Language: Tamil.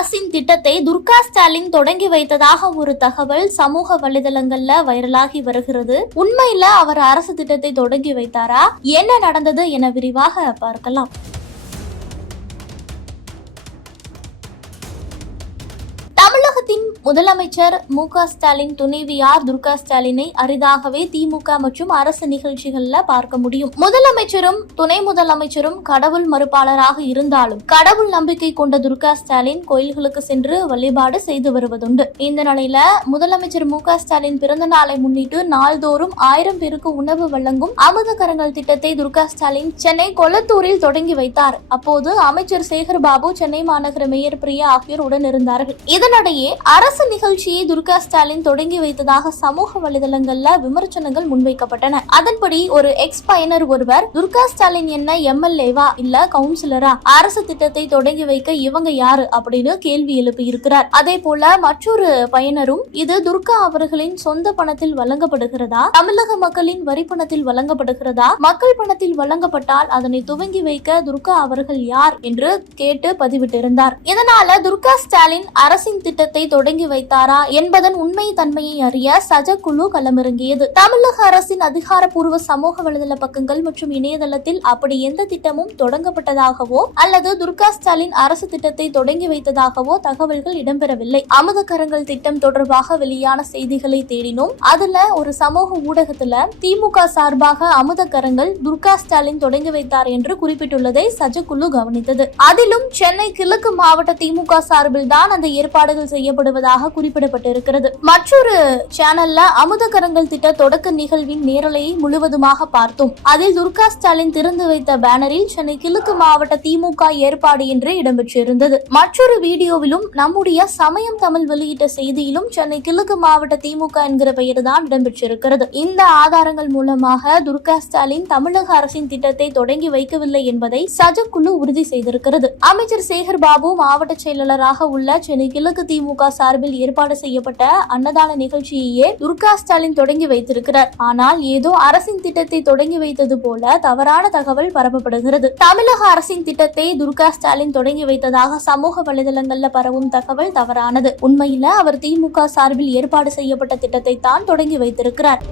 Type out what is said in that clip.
அரசின் திட்டத்தை துர்கா ஸ்டாலின் தொடங்கி வைத்ததாக ஒரு தகவல் சமூக வலைதளங்கள்ல வைரலாகி வருகிறது. உண்மையில அவர் அரசு திட்டத்தை தொடங்கி வைத்தாரா? என்ன நடந்தது என விரிவாக பார்க்கலாம். முதலமைச்சர் மு க ஸ்டாலின் துணைவியார் துர்கா ஸ்டாலினை அரிதாகவே திமுக மற்றும் அரசு நிகழ்ச்சிகள்ல பார்க்க முடியும். முதலமைச்சரும் துணை முதலமைச்சரும் கடவுள் மறுப்பாளராக இருந்தாலும் கடவுள் நம்பிக்கை கொண்ட துர்கா ஸ்டாலின் கோயில்களுக்கு சென்று வழிபாடு செய்து வருவதுண்டு. இந்த நிலையில முதலமைச்சர் மு க ஸ்டாலின் பிறந்த நாளை முன்னிட்டு நாள்தோறும் ஆயிரம் பேருக்கு உணவு வழங்கும் அமுத கரங்கள் திட்டத்தை துர்கா ஸ்டாலின் சென்னை கொளத்தூரில் தொடங்கி வைத்தார். அப்போது அமைச்சர் சேகர் பாபு சென்னை மாநகர மேயர் பிரியா ஆகியோர் உடன் இருந்தார்கள். இதனிடையே அரசு நிகழ்ச்சியை துர்கா ஸ்டாலின் தொடங்கி வைத்ததாக சமூக வலைதளங்கள்ல விமர்சனங்கள் முன்வைக்கப்பட்டன. அதன்படி ஒரு எக்ஸ் பயனர் ஒருவர் துர்கா ஸ்டாலின் என்ன எம்எல்ஏவா இல்ல கவுன்சிலரா? அரசு திட்டத்தை தொடங்கி வைக்க இவங்க யாரு? அப்படின்னு கேள்வி எழுப்பி இருக்கிறார் அதே போல மற்றொரு பயனரும் இது துர்கா அவர்களின் சொந்த பணத்தில் வழங்கப்படுகிறதா? தமிழக மக்களின் வரி பணத்தில் வழங்கப்படுகிறதா? மக்கள் பணத்தில் வழங்கப்பட்டால் அதனை துவங்கி வைக்க துர்கா அவர்கள் யார்? என்று கேட்டு பதிவிட்டிருந்தார். இதனால துர்கா ஸ்டாலின் அரசின் திட்டத்தை தொடங்கி வைத்தாரா என்பதன் உண்மை தன்மையை அறிய சஜ குழு களமிறங்கியது. தமிழக அரசின் அதிகாரப்பூர்வ சமூக வலைதள பக்கங்கள் மற்றும் இணையதளத்தில் அப்படி எந்த திட்டமும் தொடங்கப்பட்டதாகவோ அல்லது துர்கா ஸ்டாலின் அரசு திட்டத்தை தொடங்கி வைத்ததாகவோ தகவல்கள் இடம்பெறவில்லை. அமுத கரங்கள் திட்டம் தொடர்பாக வெளியான செய்திகளை தேடினோம். அதுல ஒரு சமூக ஊடகத்துல திமுக சார்பாக அமுத கரங்கள் துர்கா ஸ்டாலின் தொடங்கி வைத்தார் என்று குறிப்பிட்டுள்ளதை சஜகுழு கவனித்தது. அதிலும் சென்னை கிழக்கு மாவட்ட திமுக சார்பில் தான் அந்த ஏற்பாடுகள் செய்யப்படுவதாக குறிப்பிடப்பட்டிருக்கிறது. மற்றொரு சேனல்ல அமுத கரங்கள் திட்ட தொடக்க நிகழ்வின் நேரலையை முழுவதுமாக பார்த்தோம். அதில் துர்கா ஸ்டாலின் திறந்து வைத்த பேனரில் சென்னை கிழக்கு மாவட்ட திமுக ஏற்பாடு என்று இடம்பெற்றிருந்தது. மற்றொரு வீடியோவிலும் நம்முடைய சமயம் தமிழ் வெளியிட்ட செய்தியிலும் சென்னை கிழக்கு மாவட்ட திமுக என்கிற பெயர் தான் இடம்பெற்றிருக்கிறது. இந்த ஆதாரங்கள் மூலமாக துர்கா ஸ்டாலின் தமிழக அரசின் திட்டத்தை தொடங்கி வைக்கவில்லை என்பதை சஜக்குழு உறுதி செய்திருக்கிறது. அமைச்சர் சேகர் பாபு மாவட்ட செயலாளராக உள்ள சென்னை கிழக்கு திமுக சார்பில் ஏற்பாடு செய்யப்பட்ட அன்னதான நிகழ்ச்சியையே துர்கா ஸ்டாலின் தொடங்கி வைத்திருக்கிறார். ஆனால் ஏதோ அரசின் திட்டத்தை தொடங்கி வைத்தது போல தவறான தகவல் பரப்பப்படுகிறது. தமிழக அரசின் திட்டத்தை துர்கா ஸ்டாலின் தொடங்கி வைத்ததாக சமூக வலைதளங்கள்ல பரவும் தகவல் தவறானது. உண்மையில அவர் திமுக சார்பில் ஏற்பாடு செய்யப்பட்ட திட்டத்தை தான் தொடங்கி வைத்திருக்கிறார்.